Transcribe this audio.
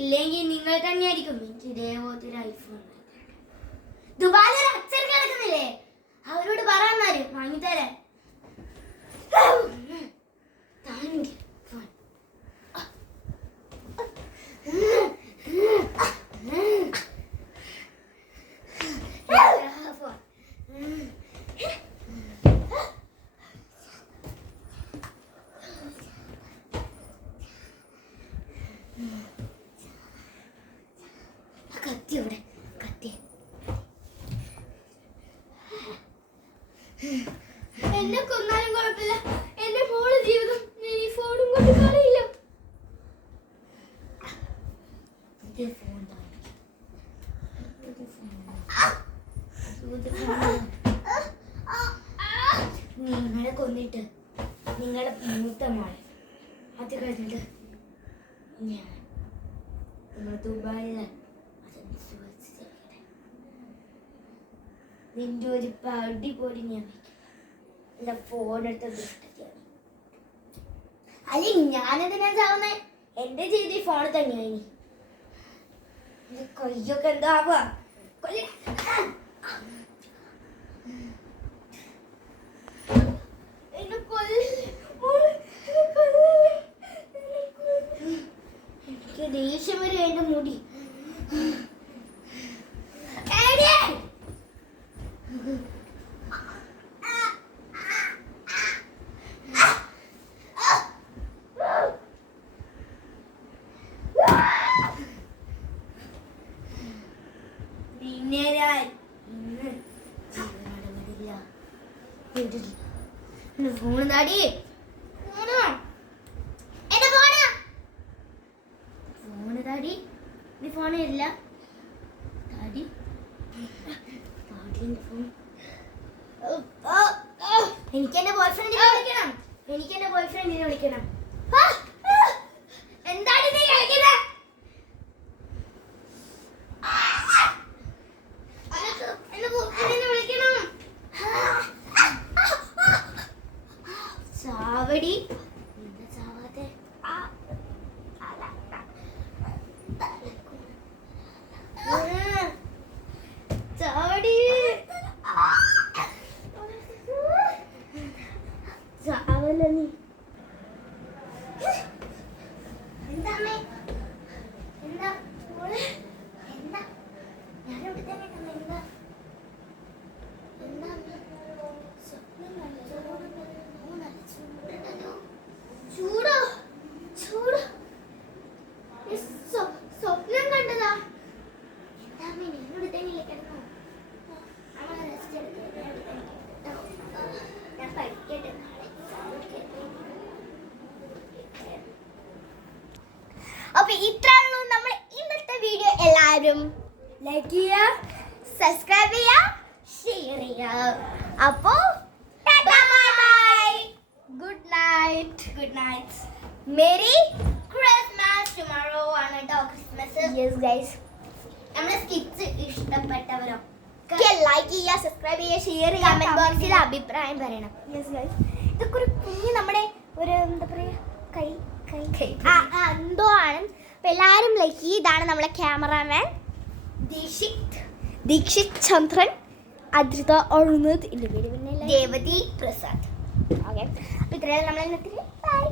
ഇല്ലെങ്കിൽ നിങ്ങൾ തന്നെയായിരിക്കും എനിക്ക് ഇതേപോലത്തെ ഒരു ഐഫോൺ. ദുബായിൽ ഒരു അച്ഛൻ കിടക്കുന്നില്ലേ, അവരോട് പറയാൻ വാങ്ങിത്തരാൻ. കത്തി ഇവിടെ, കത്തി. എന്നെ കൊന്നാലും കുഴപ്പമില്ല, എന്റെ മോളെ ജീവിതം ഞാൻ ഈ ഫോണും കൊണ്ട് കളയില്ല. നിങ്ങളെ കൊന്നിട്ട് നിങ്ങളുടെ മൂത്ത മോളെ അത് കഴിഞ്ഞിട്ട് ഞാൻ നിങ്ങൾ ദുബായിലെ നിന്റെ ഒരു പടി പോലും ഞാൻ വയ്ക്കും. എന്റെ ഫോണെടുത്ത് ദുഷ്ടയാണ്. അല്ലെങ്കിൽ ഞാനെന്തിനാ ചാവുന്നേ? എന്റെ ചെയ്തി ഫോണിൽ തന്നെയായി. എന്റെ കൊയ്യൊക്കെ എന്താ ആവുക? എനിക്ക് ദേഷ്യം വരും എന്റെ മുടി. ഫോണ് താടി, ഫോണ് താടി, നീ ഫോൺ തരില്ല താടി. എനിക്കെന്റെ ബോയ്ഫ്രണ്ടിനെ വിളിക്കണം, എനിക്കെന്റെ ബോയ്ഫ്രണ്ടിനെ വിളിക്കണം. എന്താണ് നീ കളിക്കുന്നത്? ചാവടി, ചാവാതെ ചാവടി, ചാവല്ല നീ. എന്താ എന്താ എന്താ ഞാനിവിടെ തന്നെ എന്താ എന്താ ചൂടോ ചൂടോ സ്വപ്നം കണ്ടതാ. എന്താ എന്നോട് തന്നെ കിടന്നു. ഞാൻ പഠിക്കട്ടെ, അപ്പൊ ഇത്രയുള്ളൂ നമ്മുടെ ഇന്നത്തെ വീഡിയോ. എല്ലാവരും ലൈക്ക് ചെയ്യുക, സബ്സ്ക്രൈബ് ചെയ്യുക, ഷെയർ ചെയ്യുക. അപ്പോ good night. Good night. Merry Christmas. Tomorrow ആണ് കേട്ടോ ക്രിസ്മസ്. Yes guys. നമ്മുടെ സ്കിറ്റ്സ് ഇഷ്ടപ്പെട്ടവരൊക്കെ ലൈക്ക് ചെയ്യുക, സബ്സ്ക്രൈബ് ചെയ്യുക, ഷെയർ ചെയ്യുക, കമന്റ് ബോക്സിൽ അഭിപ്രായം പറയണം. Yes guys. ഇതൊക്കെ ഒരു കുഞ്ഞ് നമ്മുടെ ഒരു എന്താ പറയുക കൈ എന്തോ ആണ്. അപ്പൊ എല്ലാവരും ലൈക്ക് ചെയ്യുക. ഇതാണ് നമ്മളെ ക്യാമറാമാൻ ദീക്ഷിത് ചന്ദ്രൻ, അദ്രിത ഒഴുന്നത്, ദേവതി പ്രസാദ്. ഓക്കെ, അപ്പൊ ഇത്രയും നമ്മളെ ബൈ.